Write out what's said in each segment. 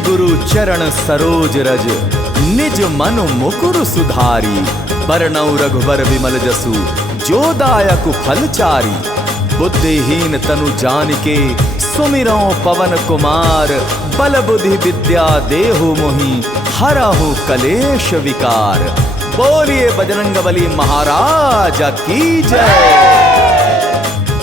गुरु चरण सरोज रज, निज मनु मुकुर सुधारी। बरनउँ रघुबर विमल जसु, जो दायक फलचारी। बुद्धिहीन तनु जानिके, सुमिरौ पवन कुमार। बल बुद्धि विद्या देहु मोहि, हरहु कलेश विकार। बोलिए बजरंगबली महाराज की जय।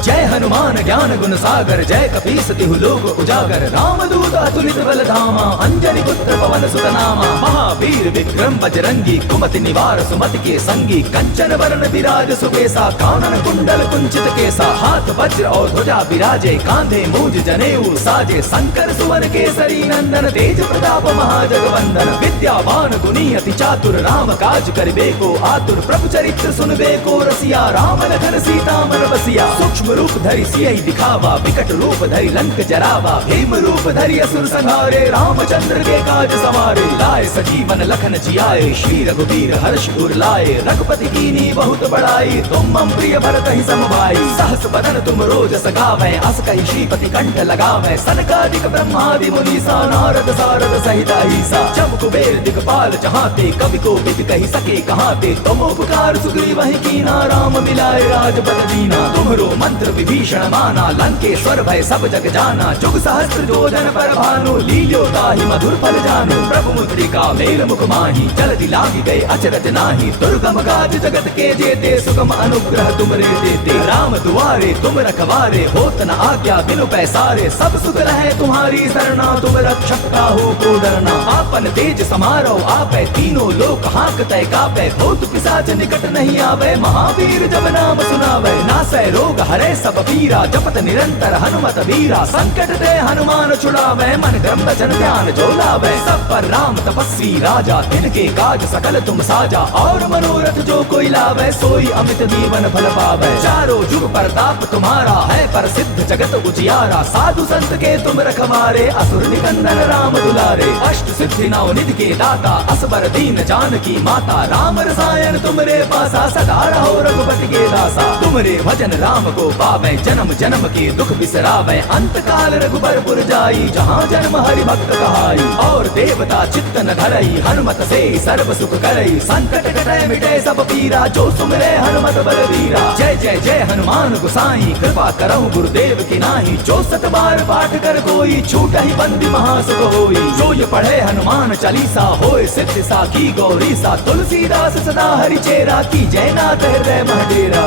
जय हनुमान ज्ञान गुण सागर, जय कपीस तिहु लोक उजागर। रामदूत अतुलित बल धामा, अंजनी पुत्र पवन सुत नामा। महावीर विक्रम बजरंगी, कुमति निवार सुमति के संगी। कंचन वरण विराज सुबेसा, कानन कुंडल कुंचित केसा। हाथ वज्र और ध्वजा विराजे, कांधे मूज जनेऊ साजे। शंकर सुवन केसरी नंदन, तेज प्रताप महाजगवंदन। विद्यावान गुणी अति चातुर, राम काज करिबे को आतुर। प्रभु चरित्र सुनबे को रसिया, राम लखन सीता मन बसिया। सूक्ष्म रूप धरि सियहि दिखावा, विकट रूप धरि लंक जरावा। भीम रूप धरि असुर संहारे, रामचंद्र के काज सवारे। लाए सजीवन लखन जियाए, श्री रघुवीर हर्ष उर लाए। रघुपति कीनी बहुत बड़ाई, तुम मम प्रिय भरत ही सम भाई। सहस बदन तुम रोज सगावे, अस कहि श्रीपति कंठ लगावे। सनकादिक ब्रह्मादि मुनीसा, नारद सारद सहित अहिसा। जब कुबेर दिखपाल चहाते, कवि को विद कहि सके कहाते। तुम उपकार सुग्रीवहि कीना, राम मिलाए राजपद दीना। तुम्हरो मंत्र विभीषण माना, लंकेश्वर भय सब जग जाना। जुग सहस्त्र जोजन पर भानु, लील्यो ताहि मधुर फल जानु। प्रभु मुद्रिका मेल मुख माहि, जल्दी लागी गए अचरज नाही। दुर्गम काज जगत के जेते, सुगम अनुग्रह तुमरे देते। राम दुआरे तुम रखवारे, होत न आज्ञा बिनु पैसारे। सब सुख रहे तुम्हारी सरना, तुम रक्षक काहू को डरना। आपन तेज समारो आपै, तीनों लोक हांकतै कापै। भूत पिशाच निकट नहीं आवे, महावीर जब नाम सुनावे। नासै रोग हरै सब पीरा, जपत निरंतर हनुमत वीरा। संकट ते हनुमान छुड़ावे, मन क्रम वचन ध्यान जो लावे। सब पर राम तपस्वी राजा, तिनके काज सकल तुम साजा। और मनोरथ जो कोई लावे, सोई अमित जीवन फल पावे। चारों जुग परताप तुम्हारा है, प्रसिद्ध जगत उजियारा। साधु संत के तुम रखवारे, असुर निकंदन राम दुलारे। अष्ट सिद्धि नौ निधि के दाता, असबर दीन जानकी माता। राम रसायन तुमरे पासा, सदा रहो रघुपति के दासा। तुमरे भजन राम को पावे, जन्म जन्म के दुख बिसरावे। अंत काल रघुबरपुर जाई, जहाँ जन्म हरि भक्त कहाई। और देवता चित्त न धरई, हनुमत से सर्व सुख करई। संकट कटै मिटै सब पीरा, जो सुमरे हनुमत बलवीरा। जय जय जय हनुमान गोसाई, कृपा करहु गुरुदेव की नाही। जो सत बार पाठ कर कोई, छूटहि बंदी महासुख होई। जो ये पढ़े हनुमान चालीसा, होय सिद्धि साखी गौरी सा। तुलसीदास सदा हरि चेरा, की जय नाथ हृदय मह डेरा।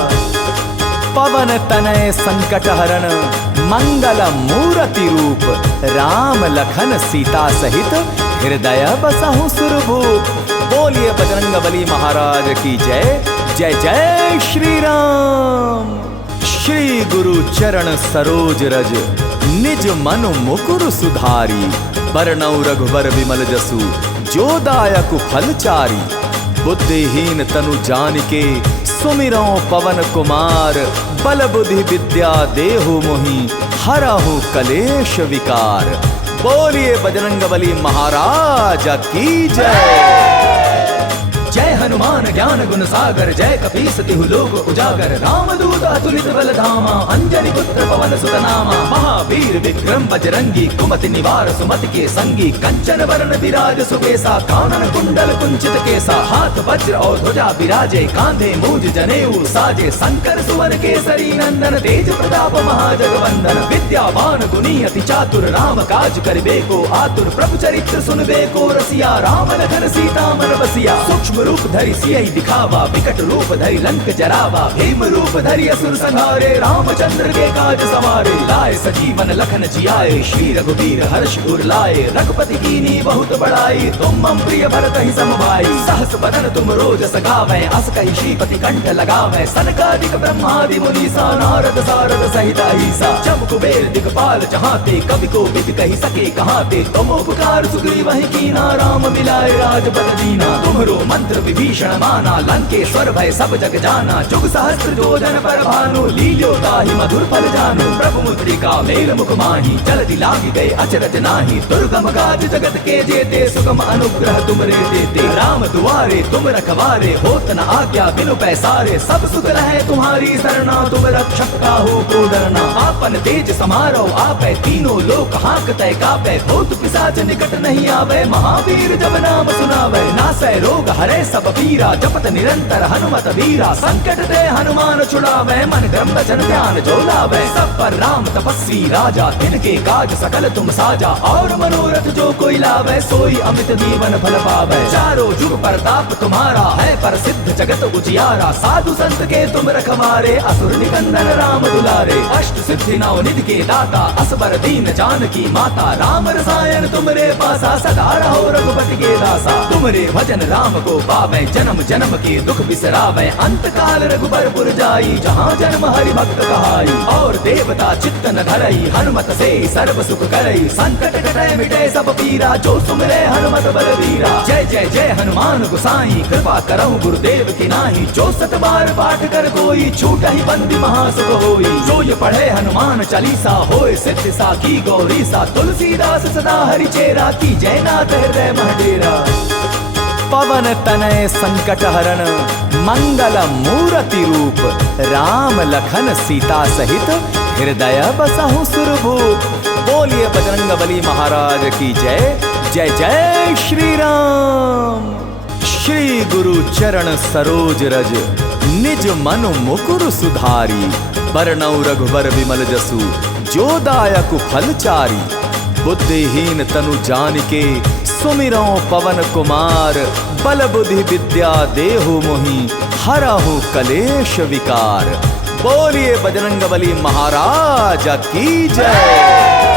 पवन तनय संकट हरण, मंगल मूरति रूप। राम लखन सीता सहित, हृदय बसहु सुरभूप। बोलिए बजरंगबली महाराज की जय। जय जय श्री राम। श्री गुरु चरण सरोज रज, निज मनु मुकुर सुधारी। बरनउँ रघुबर विमल जसु, जो दायक फलचारी। बुद्धिहीन तनु जानिके, सुमिरौ पवन कुमार। बल बुद्धि विद्या देहु मोहि, हरहु कलेश विकार। बोलिए बजरंगबली महाराज की जय। जय हनुमान ज्ञान गुण सागर, जय कपीस तिहु लोक उजागर। रामदूत अतुलित बल धामा, अंजनी पुत्र पवन सुत नामा। महावीर विक्रम बजरंगी, कुमति निवार सुमति के संगी। कंचन वरण विराज सुबेसा, कानन कुंडल कुंचित केसा। हाथ वज्र और ध्वजा विराजे, कांधे मूज जनेऊ साजे। शंकर सुवन केसरी नंदन, तेज प्रताप महाजगवंदन। विद्यावान गुणी अति चातुर, राम काज करिबे को आतुर। प्रभु चरित्र सुनबे को रसिया, राम लखन सीता मन बसिया। सूक्ष्म रूप धरि सियहि दिखावा, विकट रूप धरि लंक जरावा। भीम रूप धरि असुर संहारे, रामचंद्र के काज सवारे। लाए सजीवन लखन जियाए, श्री रघुवीर हर्ष उर लाए। रघुपति कीनी बहुत बड़ाई, तुम मम प्रिय भरत ही सम भाई। सहस बदन तुम रोज सगावे, अस कहि श्रीपति कंठ लगावे। सनकादिक ब्रह्मादि मुनीसा, नारद सारद सहित अहिसा। जब कुबेर दिखपाल चहाते, कवि को विद कहि सके कहाते। तुम उपकार सुग्रीवहि कीना, राम मिलाए राजपद दीना। तुम्हरो मंत्र विभीषण माना, लंकेश्वर भय सब जग जाना। जुग सहस्त्र जोजन पर भानु, लील्यो ताहि मधुर फल जानु। प्रभु मुद्रिका मेल मुख माहि, जल्दी लागी गए अचरज नाही। दुर्गम काज जगत के जेते, सुगम अनुग्रह तुमरे देते। राम दुआरे तुम रखवारे, होत न आज्ञा बिनु पैसारे। सब सुख रहे तुम्हारी सरना, तुम रक्षक काहू को डरना। आप आपन तेज समारो आपे तीनों लोक हांकते कापे भूत पिशाच निकट नहीं आवे महावीर जब नाम सुनावे नासै रोग हरे सब पीरा जपत निरंतर हनुमत वीरा संकट ते हनुमान छुड़ावे मन क्रम वचन ध्यान जो लावे सब पर राम तपस्वी राजा तिनके काज सकल तुम साजा और मनोरथ जो कोई लावे सोई अमित जीवन फल पावे चारों जुग प्रताप तुम्हारा है प्रसिद्ध जगत उजियारा साधु संत के तुम रखवारे असुर निकंदन राम दुलारे अष्ट सिद्धि नौ निधि के दाता असबर दीन जानकी माता राम रसायन तुमरे पासा सदा रहो रघुपति के दासा तुमरे भजन राम को पावे जन्म जन्म के दुख बिसरावे अंत काल रघुबरपुर जाई जहाँ जन्म हरि भक्त कहाई और देवता चित्त न धरई हनुमत से सर्व सुख करई संकट कटै मिटे सब पीरा जो सुमरे हनुमत बलवीरा जय जय जय हनुमान गोसाई कृपा करहु गुरुदेव की नाही जो सत बार पाठ कर कोई छूट ही बंदी महासुख होई जो ये पढ़े हनुमान चालीसा होए सिद्धि साखी गौरी सा तुलसीदास सदा हरि चेरा की जयनाथ हृदय महडेरा पवन तनय संकट हरण मंगल मूर्ति रूप राम लखन सीता सहित हृदय बसहु सुरभूप बोलिए बजरंगबली महाराज की जय जय जय श्री राम। श्री गुरु चरण सरोज रज निज मनु मुकुर सुधारी बरनौ रघुबर विमल जसु जो दायक फलचारी बुद्धिहीन तनु जानिके सुमिरौ पवन कुमार बल बुद्धि विद्या देहु मोहि हरहु कलेश विकार बोलिए बजरंगबली महाराज की जय।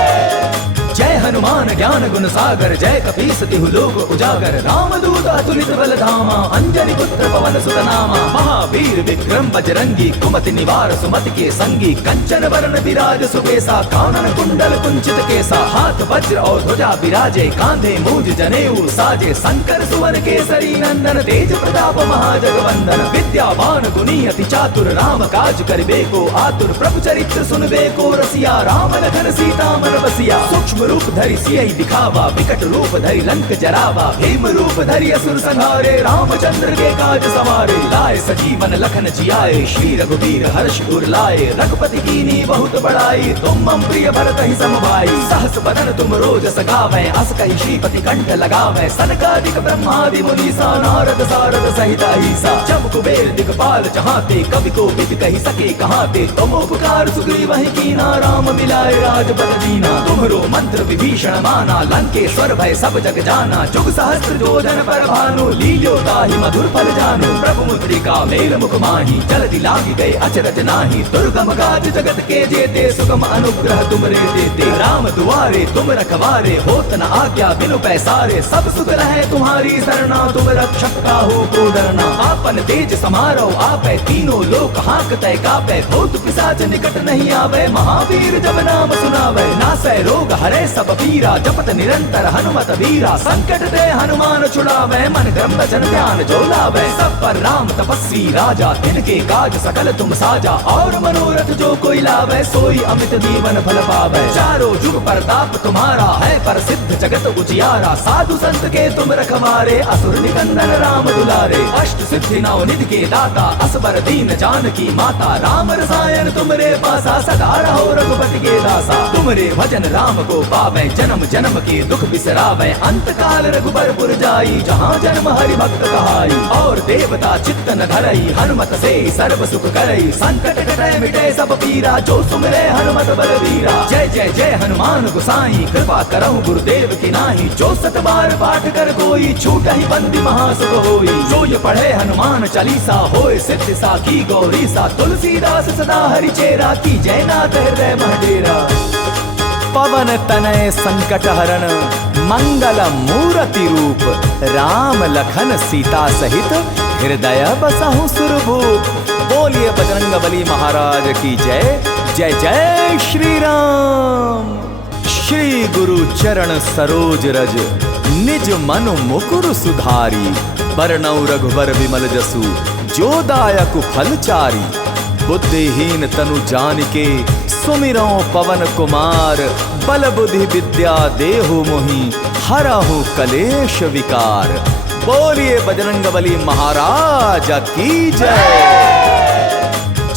जय हनुमान ज्ञान गुण सागर जय कपीस तिहु लोक उजागर रामदूत अतुलित बल धामा अंजनी पुत्र पवन सुत नामा महावीर विक्रम बजरंगी कुमति निवार सुमति के संगी कंचन वरण विराज सुबेसा कानन कुंडल कुंचित केसा हाथ वज्र और ध्वजा विराजे कांधे मूज जनेऊ साजे शंकर सुवन केसरी नंदन तेज प्रताप महाजगवंदन विद्यावान गुणी अति चातुर राम काज करिबे को आतुर प्रभु चरित्र सुनबे को रसिया राम लखन सीता मन बसिया सूक्ष्म रूप धरि सियहि दिखावा विकट रूप धरि लंक जरावा भीम रूप धरि असुर संहारे रामचंद्र के काज सवारे लाए सजीवन लखन जियाए श्री रघुवीर हर्ष उर लाए रघुपति कीनी बहुत बड़ाई तुम मम प्रिय भरत ही समभाई सहस बदन तुम रोज सगावे अस कहि श्रीपति कंठ लगावे सनकादिक ब्रह्मादि मुनीसा नारद सारद सहित अहिसा जब कुबेर दिगपाल चाहते कवि को विद कहि सके कहाते तुम उपकार सुग्रीव ही कीना राम मिलाए राजपद दीना तुम्हरो मंत्र विभीषण माना लंकेश्वर भय सब जग जाना जुग सहस्त्र जोजन पर भानु लील्यो ताहि मधुर फल जानु प्रभु मुद्रिका मेल मुख माही जल्दी लागी गए अचरज नाही दुर्गम काज जगत के जेते सुगम अनुग्रह तुमरे देते राम दुआरे तुम रखवारे होत न आज्ञा बिनु पैसारे सब सुख रहे तुम्हारी सरना तुम रक्षक काहू को डरना आपन तेज समारो आपे तीनों लोक हांकते कापे भूत पिशाच निकट नहीं आवे महावीर जब नाम सुनावे नासै रोग हरे सब पीरा जपत निरंतर हनुमत वीरा संकट ते हनुमान छुड़ावे मन क्रम वचन ध्यान जो लावे सब पर राम तपस्वी राजा तिनके काज सकल तुम साजा और मनोरथ जो कोई लावे सोई अमित जीवन फल पावे चारों जुग प्रताप तुम्हारा है प्रसिद्ध जगत उजियारा साधु संत के तुम रखवारे असुर निकंदन राम दुलारे अष्ट सिद्धि नौ निधि के दाता असबर दीन जानकी माता राम रसायन तुमरे पासा सदा रहो रघुपति के दासा तुमरे भजन राम को पावे जन्म जन्म के दुख बिसरावे अंत काल रघुबरपुर जाई जहाँ जन्म हरि भक्त कहाई और देवता चित्त न धरई हनुमत से सर्व सुख करई संकट कटै मिटे सब पीरा जो सुमरे हनुमत बलवीरा जय जय जय हनुमान गोसाई कृपा करहु गुरुदेव की नाही जो सत बार पाठ कर कोई छूट ही बंदी महासुख होई जो ये पढ़े हनुमान चालीसा होए सिद्धि साखी गौरी सा तुलसीदास सदा हरि चेरा की जयनाथ हृदय महडेरा पवन तनय संकट हरण मंगल मूर्ति रूप राम लखन सीता सहित हृदय बसहु सुरभूप बोलिए बजरंगबली महाराज की जय जय जय श्री राम। श्री गुरु चरण सरोज रज निज मनु मुकुर सुधारी बरनौ रघुबर विमल जसु जो दायक फलचारी बुद्धिहीन तनु जानिके सुमिरौ पवन कुमार बल बुद्धि विद्या देहु मोहि हरहु कलेश विकार बोलिए बजरंगबली महाराज की जय।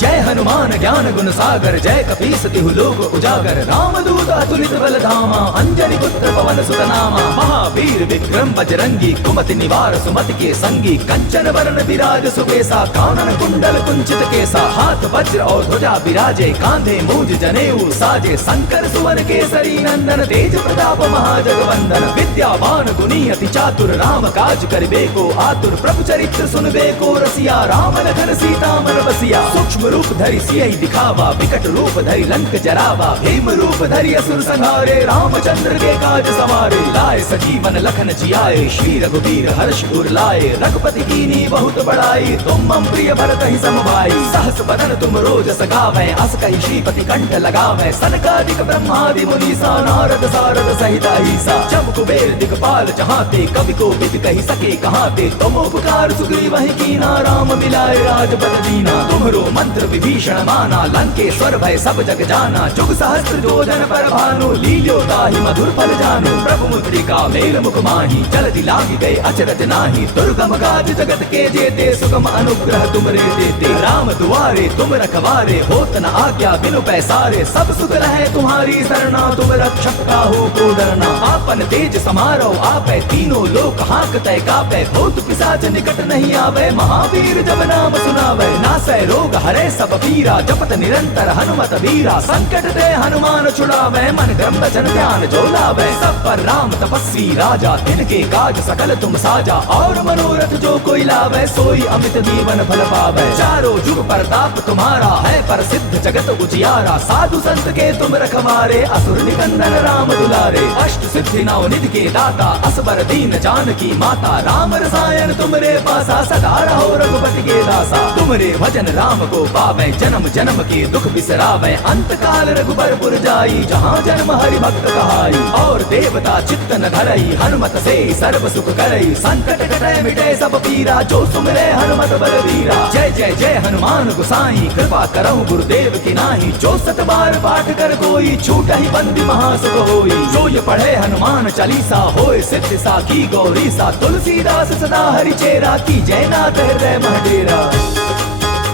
जय हनुमान। हनुमान ज्ञान गुण सागर, जय कपीस तिहु लोक उजागर। रामदूत अतुलित बल धामा, अंजनी पुत्र पवन सुत नामा। महावीर विक्रम बजरंगी, कुमति निवार सुमति के संगी। कंचन वरण विराज सुबेसा, कानन कुंडल कुंचित केसा। हाथ वज्र और ध्वजा विराजे, कांधे मूंज जनेऊ साजे। शंकर सुवन केसरी नंदन, तेज प्रताप महाजगवंदन। विद्यावान गुणी अति चातुर, राम काज करिबे को आतुर। प्रभु चरित्र सुनबे को रसिया, राम लखन सीता मन बसिया। सूक्ष्म रूप धरि सियहि दिखावा, विकट रूप धरि लंक जरावा। भीम रूप धरि असुर संहारे, रामचंद्र के काज सवारे। लाए सजीवन लखन जियाए, श्री रघुवीर हर्ष उर लाए। रघुपति कीनी बहुत बड़ाई, तुम मम प्रिय भरत ही सम भाई। सहस बदन तुम रोज सगावे, अस कहि श्रीपति कंठ लगावे। सनकादिक ब्रह्मादि मुनीसा, नारद सारद सहित अहिसा। जब कुबेर दिखपाल चाहते, कवि को विद कहि सके कहाते। तुम उपकार सुग्रीव ही कीना, राम मिलाए राजपद दीना। तुम्हरो मंत्र विभीषण माना, लंकेश्वर भय सब जग जाना। जुग सहस्त्र जोजन पर भानु, लील्यो ताहि मधुर फल जानु। प्रभु मुद्रिका मेल मुख माही, जल्दी लागी गए अचरज नाही। दुर्गम काज जगत के जेते, सुगम अनुग्रह तुमरे देते। राम दुआरे तुम रखवारे, होत न आज्ञा बिनु पैसारे। सब सुख रहे तुम्हारी सरना, तुम रक्षक काहू को डरना। आपन तेज समारो आपै, तीनों लोक हांकतै कापै। भूत पिशाच निकट नहीं आवे, महावीर जब नाम सुनावे। नासै रोग हरै सब पीरा, जपत निरंतर हनुमत वीरा। संकट ते हनुमान छुड़ावे, मन क्रम वचन ध्यान जो लावे। सब पर राम तपस्वी राजा, तिनके काज सकल तुम साजा। और मनोरथ जो कोई लावे, सोई अमित जीवन फल पावे। चारों जुग परताप तुम्हारा है, प्रसिद्ध जगत उजियारा। साधु संत के तुम रखवारे, असुर निकंदन राम दुलारे। अष्ट सिद्धि नौ निधि के दाता, असबर दीन जानकी माता। राम रसायन तुमरे पासा, सदा रहो रघुपति के दासा। तुमरे भजन राम को पावे, जन्म जन्म के दुख बिसरावे। अंत काल रघुबर पुर जाई, जहाँ जन्म हरि भक्त कहाई। और देवता चित्त न धरई, हनुमत से सर्व सुख करई। संकट कटै मिटै सब पीरा, जो सुमिरै हनुमत बलवीरा। जय जय जय हनुमान गोसाई, कृपा करहु गुरुदेव की नाही। जो सत बार पाठ कर कोई, छूटहि बंदी महासुख होई। जो ये पढ़े हनुमान चालीसा, होय सिद्धि साखी गौरी सा। तुलसीदास सदा हरि चेरा, की जय नाथ हृदय महडेरा।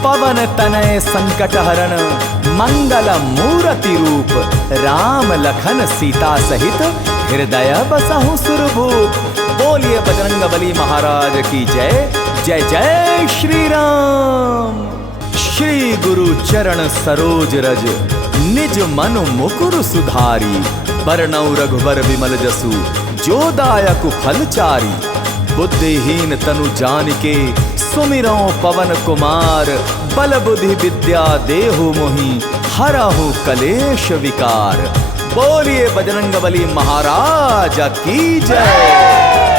पवन तनय संकट हरण, मंगल मूर्ति रूप। राम लखन सीता सहित, हृदय बसहु सुरभूप। बोलिए बजरंगबली महाराज की जय। जय जय श्री राम। श्री गुरु चरण सरोज रज, निज मनु मुकुर सुधारी। बरनउँ रघुबर विमल जसु, जो दायक फलचारी। बुद्धिहीन तनु जानिके, सुमिरौ पवन कुमार। बल बुद्धि विद्या देहु मोहि, हरहु कलेश विकार। बोलिए बजरंगबली महाराज की जय।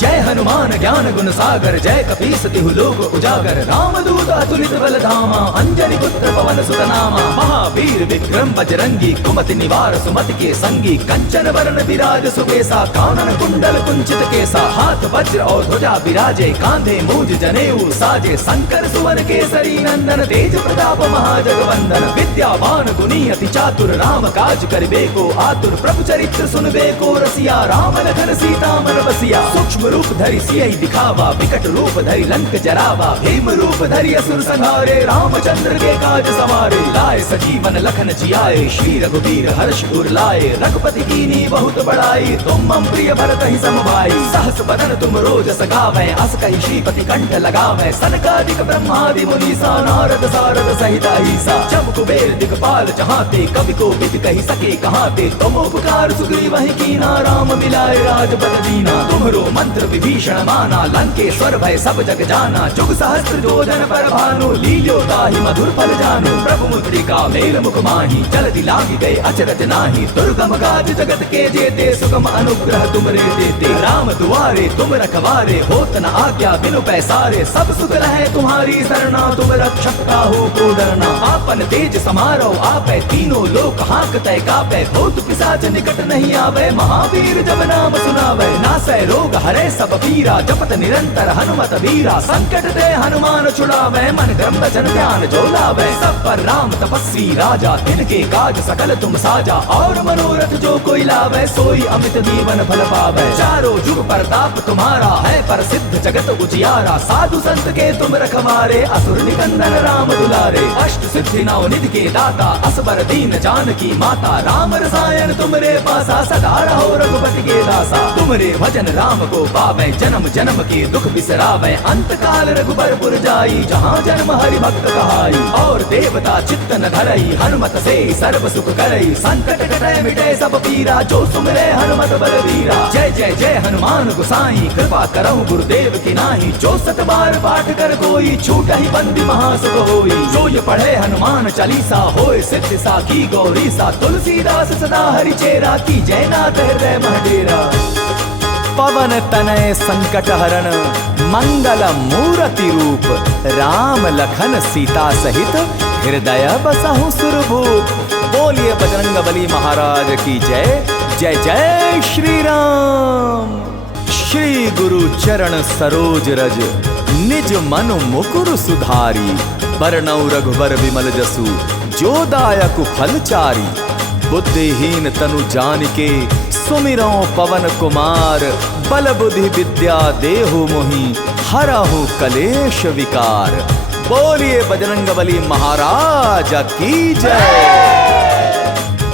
जय हनुमान ज्ञान गुण सागर, जय कपीस तिहु लोक उजागर। रामदूत अतुलित बल धामा, अंजनी पुत्र पवन सुत नामा। महावीर विक्रम बजरंगी, कुमति निवार सुमति के संगी। कंचन वरण विराज सुबेसा, कानन कुंडल कुंचित केसा। हाथ वज्र और ध्वजा विराजे, कांधे मूंज जनेऊ साजे। शंकर सुवन केसरी नंदन, तेज प्रताप महाजगवंदन। विद्यावान गुणी अति चातुर, राम काज करिबे को आतुर। प्रभु चरित्र सुनबे को रसिया, राम लखन सीता मन बसिया। सूक्ष्म रूप धरि सियहि दिखावा, विकट रूप धरि लंक जरावा। भीम रूप धरि असुर संहारे, रामचंद्र के काज सवारे। लाए सजीवन लखन जियाए, श्री रघुवीर हर्ष उर लाए। रघुपति कीनी बहुत बड़ाई, तुम मम प्रिय भरत ही सम भाई। सहस बदन तुम रोज सगावे, अस कहि श्रीपति कंठ लगावे। सनकादिक ब्रह्मादि मुनीसा, नारद सारद सहित अहिसा। जब कुबेर दिखपाल चाहते, कवि को विद कहि सके कहाते। तुम उपकार सुग्रीव ही कीना, राम मिलाए राजपद दीना। तुम्हरो मंत्र विभीषण माना, लंकेश्वर भय सब जग जाना। जुग सहस्त्र जोजन पर भानु, लील्यो ताहि मधुर फल जानु। प्रभु मुद्रिका मेल मुख माही, जल्दी लागी गए अचरज नाही। दुर्गम काज जगत के जेते, सुगम अनुग्रह तुमरे देते। राम दुआरे तुम रखवारे, होत न आज्ञा बिनु पैसारे। सब सुख रहे तुम्हारी सरना, तुम रक्षक काहू को डरना। आपन तेज समारो आपै, तीनों लोक हांकतै कापै। भूत पिशाच निकट नहीं आवे, महावीर जब नाम सुनावे। नासै रोग हरै सब पीरा जपत निरंतर हनुमत वीरा। संकट ते हनुमान छुड़ावे मन क्रम वचन ध्यान जो लावे। सब पर राम तपस्वी राजा तिनके काज सकल तुम साजा। और मनोरथ जो कोई लावे सोई अमित जीवन फल पावे। चारों जुग प्रताप तुम्हारा है प्रसिद्ध जगत उजियारा। साधु संत के तुम रखवारे असुर निकंदन राम दुलारे। अष्ट सिद्धि नौ निधि के दाता असबर दीन जानकी माता। राम रसायन तुमरे पासा सदा रहो रघुपति के दासा। तुमरे भजन राम को पावे जन्म जन्म के दुख बिसरावे। अंत काल रघुबर जाई जहाँ जन्म हरि भक्त कहाई। और देवता चित्त न धरई हनुमत से सर्व सुख करई। संकट कटै मिटे सब पीरा जो सुमरे हनुमत बलवीरा। जय जय जय हनुमान गोसाई कृपा करहु गुरुदेव की नाही। जो सत बार पाठ कर कोई छूट ही बंदी महासुख होई। जो ये पढ़े हनुमान चालीसा होए सिद्धि साखी गौरी सा। तुलसीदास सदा हरि चेरा की जयनाथ हृदय महडेरा। पवन तनय संकट हरण मंगल मूर्ति रूप। राम लखन सीता सहित हृदय बसहु सुरभूप। बोलिए बजरंगबली महाराज की जय। जय जय श्री राम। श्री गुरु चरण सरोज रज निज मनु मुकुर सुधारी। बरनउँ रघुबर विमल जसु जो दायक फलचारी। बुद्धिहीन तनु जानिके सुमिरौ पवन कुमार। बल बुद्धि विद्या देहु मोहि हरहु कलेश विकार। बोलिए बजरंगबली महाराज की जय।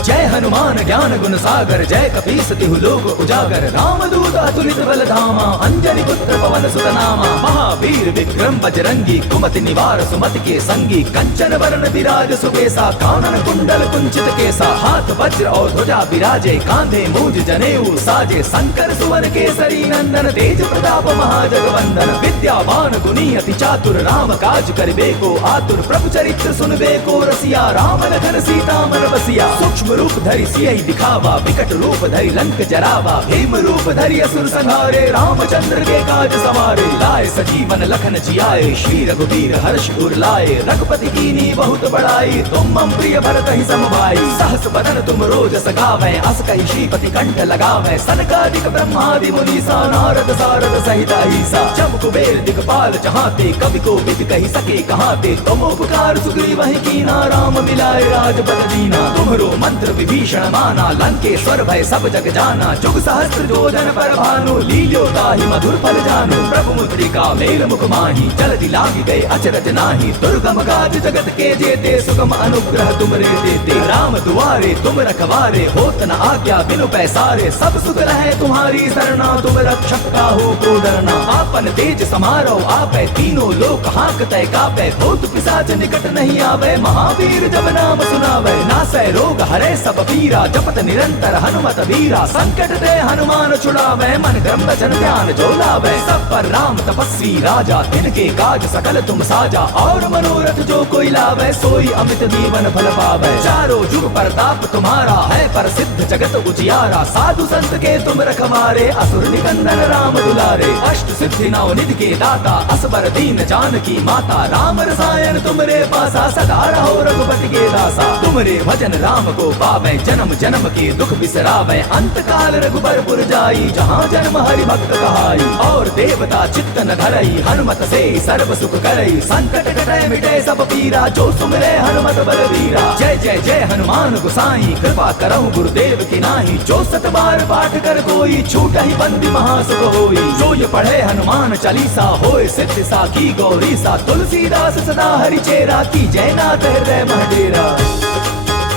जय हनुमान ज्ञान गुण सागर जय कपीस तिहु लोक उजागर। रामदूत अतुलित बल धामा अंजनी पुत्र पवन सुत नामा। महावीर विक्रम बजरंगी कुमति निवार सुमति के संगी। कंचन वरण विराज सुबेसा कानन कुंडल कुंचित केसा। हाथ वज्र और ध्वजा विराजे कांधे मूज जनेऊ साजे। शंकर सुवन केसरी नंदन तेज प्रताप महाजगवंदन। विद्यावान गुणी अति चातुर राम काज करिबे को आतुर। प्रभु चरित्र सुनबे को रसिया राम लखन सीता मन बसिया। सूक्ष्म रूप धरि सियहि दिखावा विकट रूप धरि लंक जरावा। भीम रूप धरि असुर संहारे रामचंद्र के काज सवारे। लाए सजीवन लखन जियाए श्री रघुवीर हर्ष उर लाए। रघुपति कीनी बहुत बड़ाई तुम मम प्रिय भरत ही सम भाई। सहस बदन तुम रोज सगावे अस कहि श्रीपति कंठ लगावे। सनकादिक ब्रह्मादि मुनीसा नारद सारद सहित अहिसा। जब कुबेर दिगपाल चहाते कवि को विद कहि सके कहाते। तुम उपकार सुग्रीव ही कीना राम मिलाए राजपद दीना। तुम्हरो मंत्र विभीषण माना लंकेश्वर भय सब जग जाना। जुग सहस्त्र जोजन पर भानु लील्यो ताहि मधुर फल जानु। प्रभु मुद्रिका मेल मुख माही जल्दी लागी गए अचरज नाही। दुर्गम काज जगत के जेते सुगम अनुग्रह तुमरे देते। राम दुआरे तुम रखवारे होत न आज्ञा बिनु पैसारे। सब सुख रहे तुम्हारी सरना तुम रक्षक काहू को डरना। आपन तेज समारो आपै तीनों लोक हांकतै कापै। भूत पिशाच निकट नहीं आवे महावीर जब नाम सुनावे। नासै रोग हरे सब पीरा जपत निरंतर हनुमत वीरा। संकट ते हनुमान छुड़ावे मन क्रम वचन ध्यान जो लावे। सब पर राम तपस्वी राजा तिनके काज सकल तुम साजा। और मनोरथ जो कोई लावे सोई अमित जीवन फल पावे। चारों जुग प्रताप तुम्हारा है प्रसिद्ध जगत उजियारा। साधु संत के तुम रखवारे असुर निकंदन राम दुलारे। अष्ट सिद्धि नौ निधि के दाता असबर दीन जानकी माता। राम रसायन तुमरे पासा सदा रहो रघुपति के दासा। तुमरे भजन राम को पावे जन्म जन्म के दुख बिसरावे। अंत काल रघुबर जाई जहाँ जन्म हरि भक्त कहाई। और देवता चित्त न धरई हनुमत से सर्व सुख करई। संकट कटै मिटे सब पीरा जो सुमरे हनुमत बलवीरा। जय जय जय हनुमान गोसाई कृपा करहु गुरुदेव की नाही। जो सत बार पाठ कर कोई छूट ही बंदी महासुख होई। जो ये पढ़े हनुमान चालीसा होए सिद्धि साखी गौरी सा। तुलसीदास सदा हरि चेरा की जयनाथ हृदय महडेरा।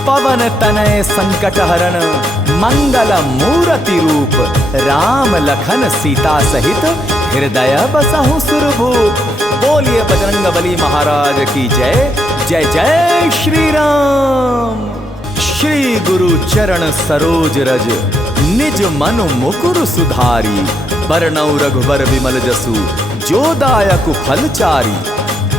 पवन तनय संकट हरण मंगल मूर्ति रूप। राम लखन सीता सहित हृदय बसहु सुरभूप। बोलिए बजरंगबली महाराज की जय। जय जय श्री राम। श्री गुरु चरण सरोज रज निज मनु मुकुर सुधारी। बरनउँ रघुबर विमल जसु जो दायक फलचारी।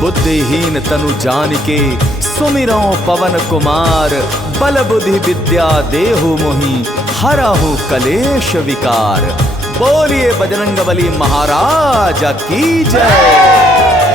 बुद्धिहीन तनु जानिके सुमिरौ पवन कुमार। बल बुद्धि विद्या देहु मोहि हरहु कलेश विकार। बोलिए बजरंगबली महाराज की जय।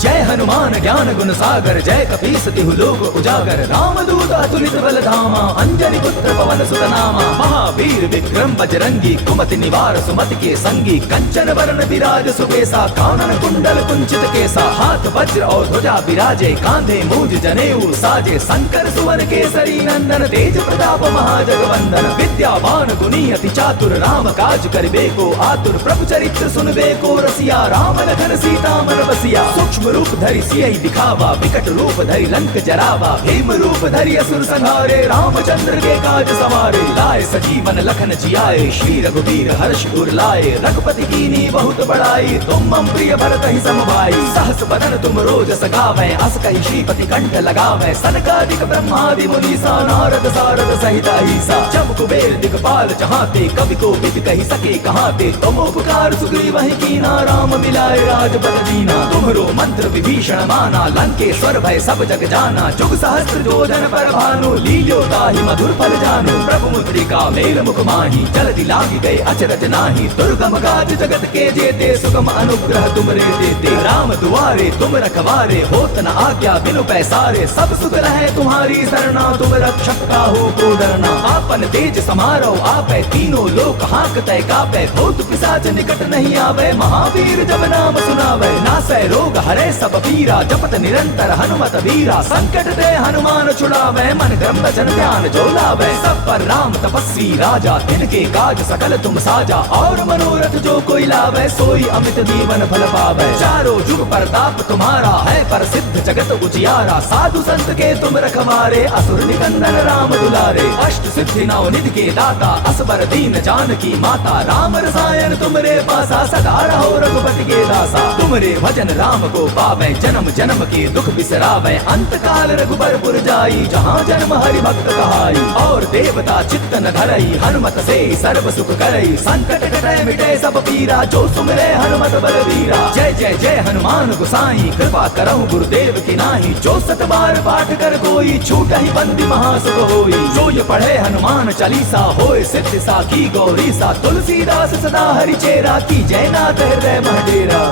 जय हनुमान ज्ञान गुण सागर, जय कपीस तिहु लोक उजागर। रामदूत अतुलित बल धामा, अंजनी पुत्र पवन सुत नामा। महावीर विक्रम बजरंगी, कुमति निवार सुमति के संगी। कंचन वरण विराज सुबेसा, कानन कुंडल कुंचित केसा। हाथ वज्र और ध्वजा विराजे, कांधे मूज जनेऊ साजे। शंकर सुवन केसरी नंदन, तेज प्रताप महाजगवंदन। विद्यावान गुणी अति चातुर, राम काज करिबे को आतुर। प्रभु चरित्र सुनबे को रसिया, राम लखन सीता मन बसिया। सूक्ष्म रूप धरि सियहि दिखावा, विकट रूप धरि लंक जरावा। भीम रूप धरि असुर संहारे, रामचंद्र के काज सवारे। लाए सजीवन लखन जियाए, श्री रघुवीर हर्ष उर लाए। रघुपति कीनी बहुत बड़ाई, तुम मम प्रिय भरत ही सम भाई। सहस बदन तुम रोजस गावै, अस कहि श्रीपति कंठ लगावै। सनकादिक ब्रह्मादि मुनीसा, नारद सारद सहित अहीसा। जब कुबेर दिगपाल चहाते, कवि को विद कहि सके कहाते। तुम उपकार सुग्रीवहि कीना, राम मिलाए राजपद दीना। तुम्हरो मंत्र विभीषण माना, लंकेश्वर भय सब जग जाना। जुग सहस्त्र जोजन पर भानु, लील्यो ताहि मधुर फल जानु। प्रभु मुद्रिका मेल मुख माही, जल्दी लागी गए अचरज नाही। दुर्गम काज जगत के जेते, सुगम अनुग्रह तुमरे देते। राम दुआरे तुम रखवारे, होत न आज्ञा बिनु पैसारे। सब सुख रहे तुम्हारी सरना, तुम रक्षक काहू को डरना। आपन तेज समारो आपै, तीनों लोक हांकतै कापै। भूत पिशाच निकट नहीं आवे, महावीर जब नाम सुनावे। नासै रोग हरै सब पीरा, जपत निरंतर हनुमत वीरा। संकट ते हनुमान छुड़ावे, मन क्रम वचन ध्यान जो लावे। सब पर राम तपस्वी राजा, तिनके काज सकल तुम साजा। और मनोरथ जो कोई लावे, सोई अमित जीवन फल पावे। चारों जुग प्रताप तुम्हारा है, प्रसिद्ध जगत उजियारा। साधु संत के तुम रखवारे, असुर निकंदन राम दुलारे। अष्ट सिद्धि नौ निधि के दाता, असबर दीन जानकी माता। राम रसायन तुमरे पासा, सदा रहो रघुपति के दासा। तुमरे भजन राम को पावे, जन्म जन्म के दुख बिसरावे। अंत काल रघुबरपुर जाई, जहाँ जन्म हरि भक्त कहाई। और देवता चित्त न धरई, हनुमत से सर्व सुख करई। संकट कटै मिटै सब पीरा, जो सुमिरै हनुमत बलवीरा। जय जय जय हनुमान गोसाई, कृपा करहु गुरुदेव की नाही। जो सत बार पाठ कर कोई, छूटहि बंदी महासुख होई। जो ये पढ़े हनुमान चालीसा, होय सिद्धि साखी गौरीसा। तुलसीदास सदा हरि चेरा, की जय नाथ हृदय महडेरा।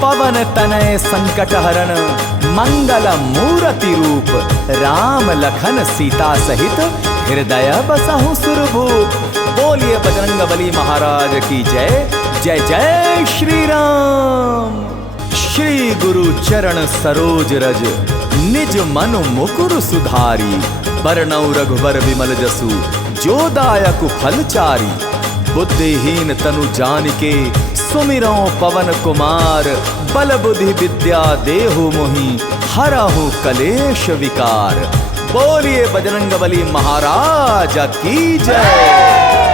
पवन तनय संकट हरण, मंगल मूर्ति रूप। राम लखन सीता सहित, हृदय बसहु सुरभूप। बोलिए बजरंगबली महाराज की जय। जय जय श्री राम। श्री गुरु चरण सरोज रज, निज मनु मुकुर सुधारी। बरनउँ रघुबर विमल जसु, जो दायक फलचारी। बुद्धिहीन तनु जानिके, सुमिरौ पवन कुमार। बल बुद्धि विद्या देहु मोहि, हरहु कलेश विकार। बोलिए बजरंगबली महाराज की जय।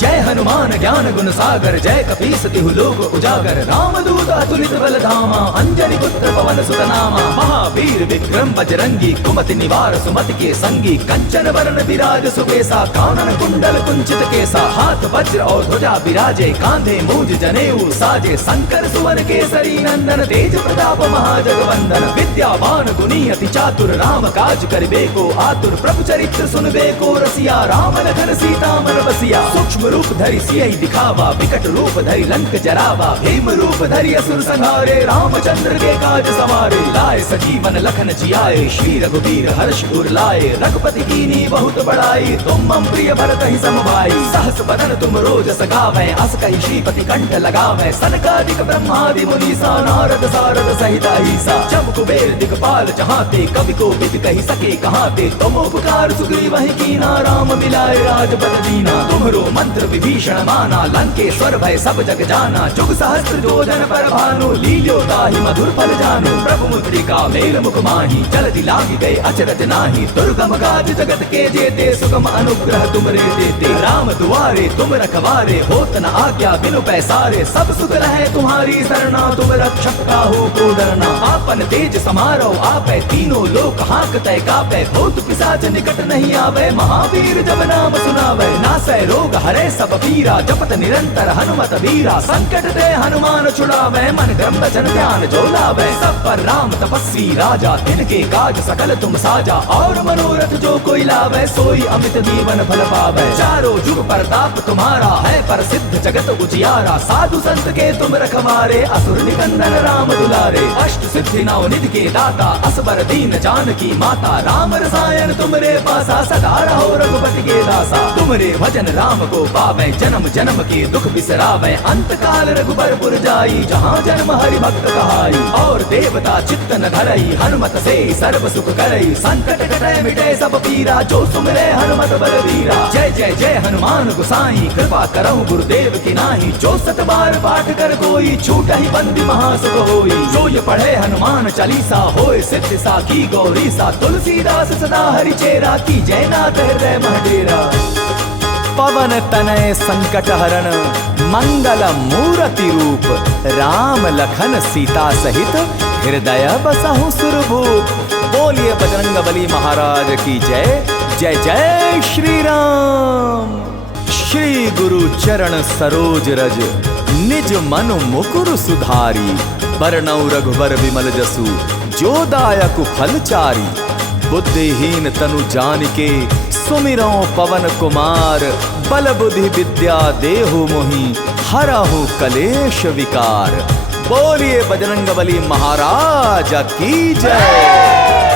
जय हनुमान ज्ञान गुण सागर, जय कपीस तिहु लोक उजागर। रामदूत अतुलित बल धामा, अंजनी पुत्र पवन सुत नामा। महावीर विक्रम बजरंगी, कुमति निवार सुमति के संगी। कंचन वरण विराज सुबेसा, कानन कुंडल कुंचित केसा। हाथ वज्र और ध्वजा विराजे, कांधे मूज जनेऊ साजे। शंकर सुवन केसरी नंदन, तेज प्रताप महाजगवंदन। विद्यावान गुणी अति चातुर, राम काज करिबे को आतुर। प्रभु चरित्र सुनबे को रसिया, राम लखन सीता मन बसिया। सूक्ष्म रूप धरि सियहि दिखावा, विकट रूप धरि लंक जरावा। भीम रूप धरि असुर संहारे, रामचंद्र के काज सवारे। लाए सजीवन लखन जियाए, श्री रघुवीर हर्ष उर लाए। रघुपति कीनी बहुत बड़ाई, तुम मम प्रिय भरत ही सम भाई। सहस बदन तुम रोजस गावै, अस कहि श्रीपति कंठ लगावै। सनकादिक ब्रह्मादि मुनीसा, नारद सारद सहित अहीसा। जब कुबेर दिगपाल चहाते, कवि को विद कहि सके कहाते। तुम उपकार सुग्रीवहि कीना, राम मिलाए राजपद दीना। तुम्हरो मंत्र विभीषण माना, लंकेश्वर भय सब जग जाना। जुग सहस्त्र जोजन पर भानु, लील्यो ताहि मधुर फल जानु। प्रभु मुद्रिका मेल मुख माही, जल्दी लागी गए अचरज नाही। दुर्गम काज जगत के जेते, सुगम अनुग्रह तुमरे देते। राम दुआरे तुम रखवारे, होत न आज्ञा बिनु पैसारे। सब सुख रहे तुम्हारी सरना, तुम रक्षक काहू को डरना। आपन तेज समारो आपै, तीनों लोक हांकतै कापै। भूत पिशाच निकट नहीं आवे, महावीर जब नाम सुनावे। नासै रोग हरै सब पीरा, जपत निरंतर हनुमत वीरा। संकट ते हनुमान छुड़ावे, मन क्रम वचन ध्यान जो लावे। सब पर राम तपस्वी राजा, तिनके काज सकल तुम साजा। और मनोरथ जो कोई लावे सोई अमित जीवन फल पावे। चारों जुग परताप तुम्हारा है प्रसिद्ध जगत उजियारा। साधु संत के तुम रखवारे असुर निकंदन राम दुलारे। अष्ट सिद्धि नौ निधि के दाता असबर दीन जानकी माता। राम रसायन तुमरे पासा सदा रहो रघुपति के दासा। तुमरे भजन राम को पावे जन्म जन्म के दुख बिसरावे। अंत काल रघुबर जाई जहाँ जन्म हरि भक्त कहाई। और देवता चित्त न धरई हनुमत से सर्व सुख करई। संकट कटै मिटे सब पीरा जो सुमिरै हनुमत बलवीरा। जय जय जय हनुमान गोसाई कृपा करहु गुरुदेव की नाही। जो सत बार पाठ कर कोई छूटहि बंदी महासुख होई। जो ये पढ़े हनुमान चालीसा होय सिद्धि साखी गौरी सा। तुलसीदास सदा हरि चेरा की जय नाथ हृदय महडेरा। पवन तनय संकट हरण मंगल मूर्ति रूप। राम लखन सीता सहित हृदय बसहु सुरभूप। बोलिए बजरंगबली महाराज की जय। जय जय श्री राम। श्री गुरु चरण सरोज रज निज मनु मुकुर सुधारी। बरनउँ रघुबर विमल जसु जो दायक फलचारी। बुद्धिहीन तनु जानिके सुमिरौ पवन कुमार। बल बुद्धि विद्या देहु मोहि हरहु कलेश विकार। बोलिए बजरंगबली महाराज की जय।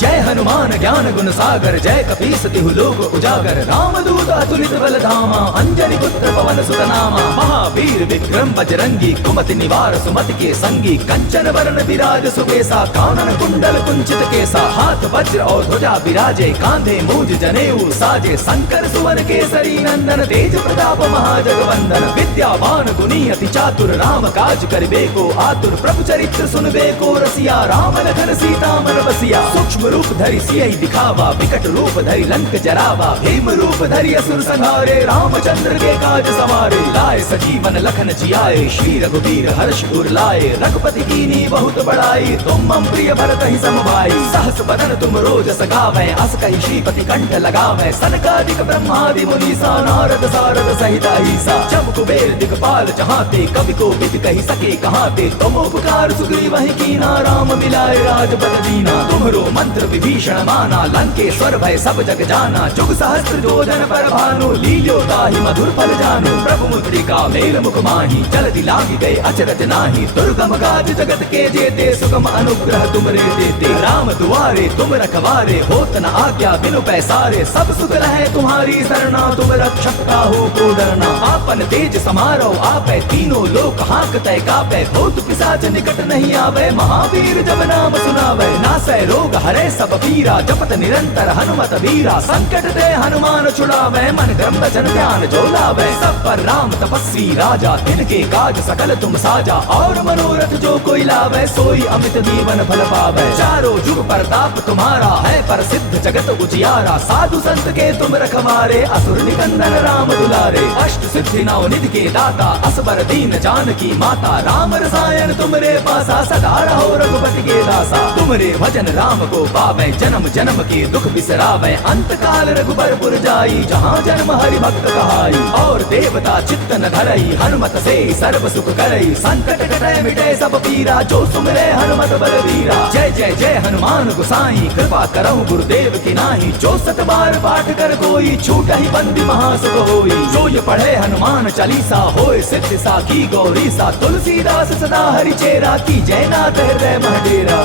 जय हनुमान ज्ञान गुण सागर जय कपीस तिहु लोक उजागर। रामदूत अतुलित बल धामा अंजनी पुत्र पवन सुत नामा। महावीर विक्रम बजरंगी कुमति निवार सुमति के संगी। कंचन वरण विराज सुबेसा कानन कुंडल कुंचित केसा। हाथ वज्र और ध्वजा विराजे कांधे मूज जनेऊ साजे। शंकर सुवन केसरी नंदन तेज प्रताप महाजगवंदन। विद्यावान गुणी अति चातुर राम काज करिबे को आतुर। प्रभु चरित्र सुनबे को रसिया राम लखन सीता मन बसिया। सूक्ष्म रूप धरि सियहि दिखावा विकट रूप धरि लंक जरावा। भीम रूप धरि असुर संहारे रामचंद्र के काज सवारे। लाए सजीवन लखन जियाए श्री रघुवीर हर्ष उर लाए। रघुपति कीनी बहुत बड़ाई तुम मम प्रिय भरत ही सम भाई। सहस बदन तुम रोज सगावे अस कहि श्रीपति कंठ लगावे। सनकादिक ब्रह्मादि मुनीसा नारद सारद सहित अहिसा। जब कुबेर दिगपाल चहाते कवि को विद कहि सके कहाते। तुम उपकार सुग्रीवहि कीना राम मिलाए राजपद दीना। तुम्हरो मंत्र विभीषण माना लंकेश्वर भय सब जग जाना। जुग सहस्त्र जोजन पर भानु लील्यो ताहि मधुर फल जानु। प्रभु मुद्रिका मेल मुख माहि जल्दी लागी गए अचरज नाही। दुर्गम काज जगत के जेते सुगम अनुग्रह तुमरे देते। राम दुआरे तुम रखवारे होत न आज्ञा बिनु पैसारे। सब सुख रहे तुम्हारी सरना तुम रक्षक काहू को डरना। आपन तेज समारो आपै तीनों लोक हांकतै कापै। भूत पिशाच निकट नहीं आवे महावीर जब नाम सुनावे। नासै रोग हरे सब पीरा जपत निरंतर हनुमत वीरा। संकट ते हनुमान छुड़ावे मन क्रम वचन ध्यान जो लावे। सब पर राम तपस्वी राजा तिनके काज सकल तुम साजा। और मनोरथ जो कोई लावे सोई अमित जीवन फल पावे। चारों जुग परताप तुम्हारा है प्रसिद्ध जगत उजियारा। साधु संत के तुम रखवारे असुर निकंदन राम दुलारे। अष्ट सिद्धि नौ निधि के दाता असबर दीन जानकी माता। राम रसायन तुमरे पासा सदा रहो रघुपति के दासा। तुमरे भजन राम को पावे जन्म जन्म के दुख बिसरावे। अंत काल रघुबर जाई जहाँ जन्म हरि भक्त कहाई। और देवता चित्त न धरई हनुमत से सर्व सुख करई। संकट कटै मिटे सब पीरा जो सुमिरै हनुमत बलवीरा। जय जय जय हनुमान गोसाई कृपा करहु गुरुदेव की नाही। जो सत बार पाठ कर कोई छूटहि बंदी महासुख होई। जो ये पढ़े हनुमान चालीसा होय सिद्धि साखी गौरी सा। तुलसीदास सदा हरि चेरा की जय नाथ हृदय महडेरा।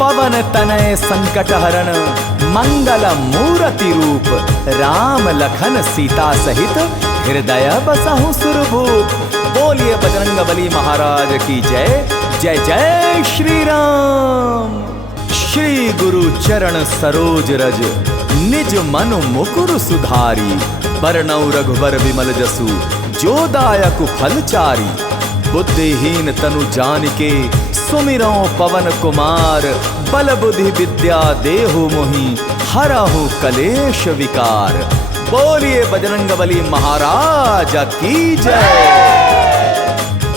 पवन तनय संकट हरण मंगल मूर्ति रूप। राम लखन सीता सहित हृदय बसहु सुरभूप। बोलिए बजरंगबली महाराज की जय। जय जय श्री राम। श्री गुरु चरण सरोज रज निज मनु मुकुर सुधारी। बरनउँ रघुबर विमल जसु जो दायक फलचारी। बुद्धिहीन तनु जानिके सुमिरौ पवन कुमार। बल बुद्धि विद्या देहु मोहि हरहु कलेश विकार। बोलिए बजरंगबली महाराज की जय।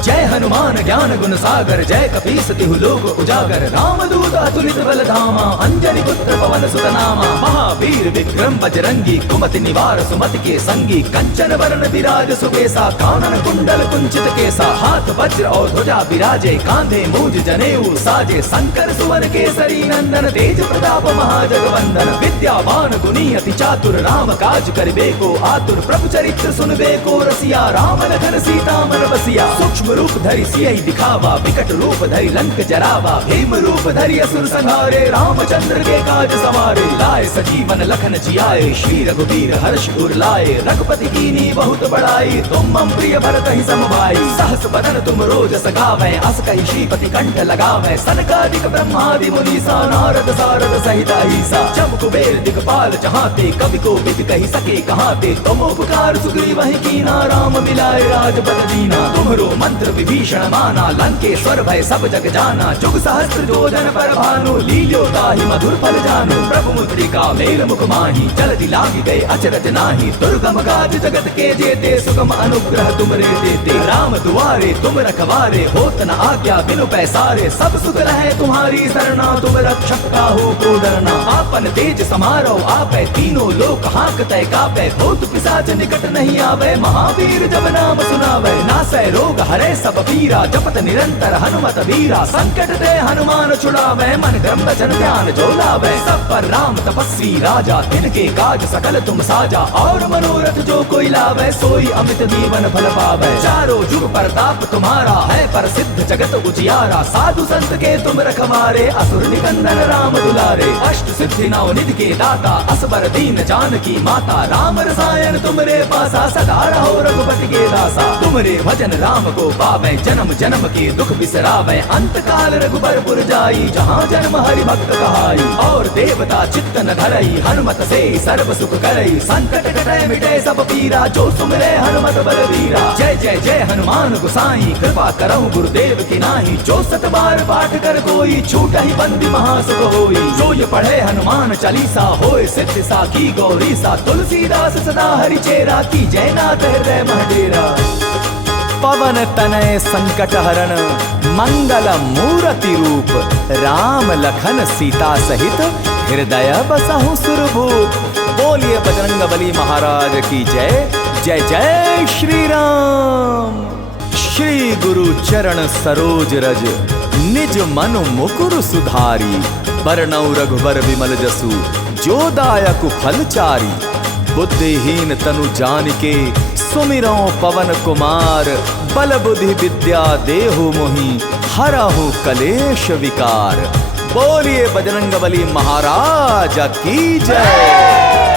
जय हनुमान। हनुमान ज्ञान गुण सागर, जय कपीस तिहु लोक उजागर। रामदूत अतुलित बल धामा, अंजनी पुत्र पवन सुत नामा। महावीर विक्रम बजरंगी, कुमति निवार सुमति के संगी। कंचन वरण विराज सुबेसा, कानन कुंडल कुंचित केसा। हाथ वज्र और ध्वजा विराजे, कांधे मूज जनेऊ साजे। शंकर सुवन केसरी नंदन, तेज प्रताप महाजगवंदन। विद्यावान गुणी अति चातुर, राम काज करिबे को आतुर। प्रभु चरित्र सुनबे को रसिया, राम लखन सीता मन बसिया। सूक्ष्म रूप धरि सियहि दिखावा, विकट रूप धरि लंक जरावा। भीम रूप धरि असुर संहारे, रामचंद्र के काज सवारे। लाए सजीवन लखन जियाए, श्री रघुवीर हर्ष उर लाए। रघुपति कीनी बहुत बड़ाई, तुम मम प्रिय भरत ही सम भाई। सहस बदन तुम रोज सगावे, अस कहि श्रीपति कंठ लगावे। सनकादिक ब्रह्मादि मुनीसा, नारद सारद सहित अहिसा। जब कुबेर दिगपाल चहाते, कवि को विद कहि सके कहाते। तुम उपकार सुग्रीव ही कीना, राम मिलाए राजपद दीना। तुम्हरो मंत्र विभीषण माना, लंकेश्वर भय सब जग जाना। जुग सहस्त्र जोजन पर भानु, लील्यो ताहि मधुर फल जानु। प्रभु मुद्रिका मेल मुख माही, जल्दी लागी गए अचरज नाही। दुर्गम काज जगत के जेते, सुगम अनुग्रह तुमरे देते। राम दुआरे तुम रखवारे, होत न आज्ञा बिनु पैसारे। सब सुख रहे तुम्हारी सरना, तुम रक्षक काहू को डरना। आपन तेज समारो आपै, तीनों लोक हांकतै कापै। भूत पिशाच निकट नहीं आवे, महावीर जब नाम सुनावे। नासै रोग हरै सब पीरा, जपत निरंतर हनुमत वीरा। संकट ते हनुमान छुड़ावे, मन क्रम वचन ध्यान जो लावे। सब पर राम तपस्वी राजा, तिनके काज सकल तुम साजा। और मनोरथ जो कोई लावे, सोई अमित जीवन फल पावे। चारों जुग परताप तुम्हारा है, प्रसिद्ध जगत उजियारा। साधु संत के तुम रखवारे, असुर निकंदन राम दुलारे। अष्ट सिद्धि नौ निधि के दाता, असबर दीन जानकी माता। राम रसायन तुमरे पासा, सदा रहो रघुपति के दासा। तुमरे भजन राम को पावे, जन्म जन्म के दुख बिसरावे। अंत काल रघुबर पुर जाई, जहाँ जन्म हरि भक्त कहाई। और देवता चित्त न धरई, हनुमत से सर्व सुख करई। संकट कटै मिटै सब पीरा, जो सुमिरै हनुमत बलवीरा। जय जय जय हनुमान गोसाई, कृपा करहु गुरुदेव की नाही। जो सत बार पाठ कर कोई, छूटहि बंदी महासुख होई। जो ये पढ़े हनुमान चालीसा, होय सिद्धि साखी गौरीसा। तुलसीदास सदा हरि चेरा, की जय नाथ हृदय मह डेरा। पवन तनय संकट हरण, मंगल मूर्ति रूप। राम लखन सीता सहित, हृदय बसहु सुरभूप। बोलिए बजरंगबली महाराज की जय। जय जय श्री राम। श्री गुरु चरण सरोज रज, निज मनु मुकुर सुधारी। बरनउँ रघुबर विमल जसु, जो दायक फलचारी। बुद्धिहीन तनु जानिके, सुमिरौ पवन कुमार। बल बुद्धि विद्या देहु मोहि, हरहु कलेश विकार। बोलिए बजरंगबली महाराज की जय।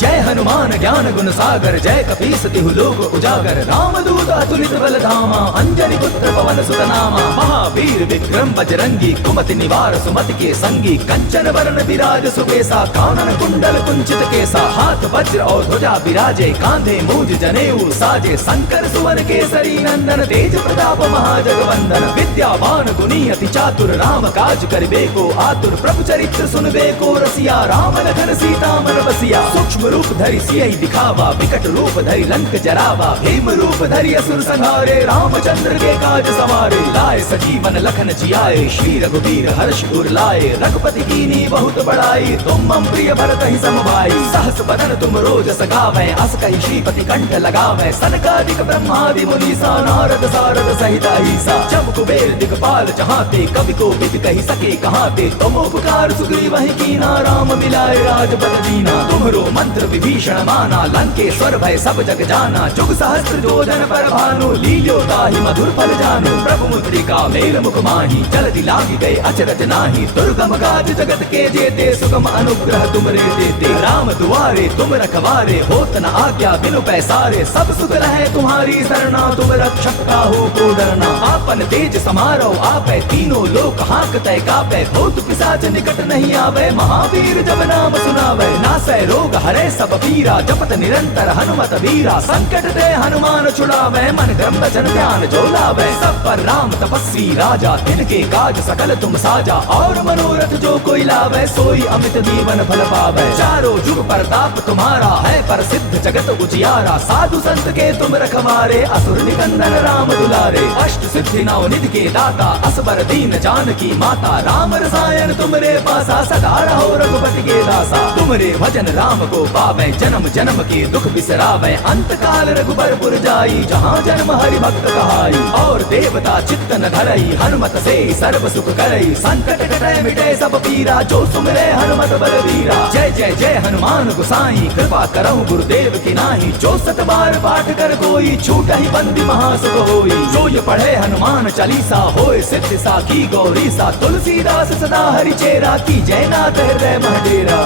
जय हनुमान ज्ञान गुण सागर, जय कपीस तिहु लोक उजागर। रामदूत अतुलित बल धामा, अंजनी पुत्र पवन सुत नामा। महावीर विक्रम बजरंगी, कुमति निवार सुमति के संगी। कंचन वरण विराज सुबेसा, कानन कुंडल कुंचित केसा। हाथ वज्र और ध्वजा विराजे, कांधे मूज जनेऊ साजे। शंकर सुवन केसरी नंदन, तेज प्रताप महाजगवंदन। विद्यावान गुणी अति चातुर, राम काज करिबे को आतुर। प्रभु चरित्र सुनबे को रसिया, राम लखन सीता मन बसिया। सूक्ष्म रूप धरि सियहि दिखावा, विकट रूप धरि लंक जरावा। भीम रूप धरि असुर संहारे, रामचंद्र के काज सवारे। लाए सजीवन लखन जियाए, श्री रघुवीर हर्ष उर लाए। रघुपति कीनी बहुत बड़ाई, तुम मम प्रिय भरत ही सम भाई। सहस बदन तुम रोज सगावे, अस कहि श्रीपति कंठ लगावे। सनकादिक ब्रह्मादि मुनीसा, नारद सारद सहित अहिसा। जब कुबेर दिगपाल चहाते, कवि को विद कहि सके कहाते। तुम उपकार सुग्रीव ही कीना, राम मिलाए राजपद दीना। तुम्हरो मंत्र विभीषण माना, लंकेश्वर भय सब जग जाना। जुग सहस्त्र जोजन पर भानु, लील्यो ताहि मधुर फल जानु। प्रभु मुद्रिका मेल मुख माही, जल्दी लागी गए अचरज नाही। दुर्गम काज जगत के जेते, सुगम अनुग्रह तुमरे देते। राम दुआरे तुम रखवारे, होत न आज्ञा बिनु पैसारे। सब सुख रहे तुम्हारी सरना, तुम रक्षक काहू को डरना। आपन तेज समारो आपै, तीनों लोक हांकतै कापै। भूत पिशाच निकट नहीं आवे, महावीर जब नाम सुनावे। ना नासै रोग हरे सब पीरा, जपत निरंतर हनुमत वीरा। संकट ते हनुमान छुड़ावे, मन क्रम वचन ध्यान जो लावे। सब पर राम तपस्वी राजा, तिनके काज सकल तुम साजा। और मनोरथ जो कोई लावे, सोई अमित जीवन फल पावे। चारों जुग प्रताप तुम्हारा है, प्रसिद्ध जगत उजियारा। साधु संत के तुम रखवारे, असुर निकंदन राम दुलारे। अष्ट सिद्धि नौ निधि के दाता, असबर दीन जानकी माता। राम रसायन तुमरे पासा, सदा रहो रघुपति के दासा। तुमरे भजन राम को पावे, जन्म जन्म के दुख बिसरावे। अंत काल रघुबरपुर जाई, जहाँ जन्म हरि भक्त कहाई। और देवता चित्त न धरई, हनुमत से सर्व सुख करई। संकट कटै मिटे सब पीरा, जो सुमिरै हनुमत बलवीरा। जय जय जय हनुमान गोसाई, कृपा करहु गुरुदेव की नाही। जो सत बार पाठ कर कोई, छूटहि बंदी महासुख होई। जो ये पढ़े हनुमान चालीसा, होय सिद्धि साखी गौरी सा। तुलसीदास सदा हरि चेरा, की जय नाथ हृदय महडेरा।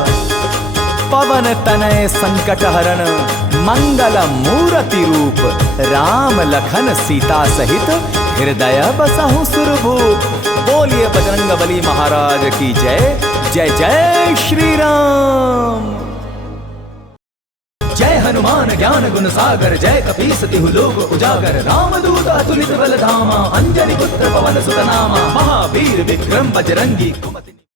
पवन तनय संकट हरण, मंगल मूर्ति रूप। राम लखन सीता सहित, हृदय बसहु सुरभूप। बोलिए बजरंगबली महाराज की जय। जय जय श्री राम। जय हनुमान ज्ञान गुण सागर, जय कपीस तिहु लोक उजागर। रामदूत अतुलित बल धामा, अंजनी पुत्र पवन सुत नामा। महावीर विक्रम बजरंगी कुमति।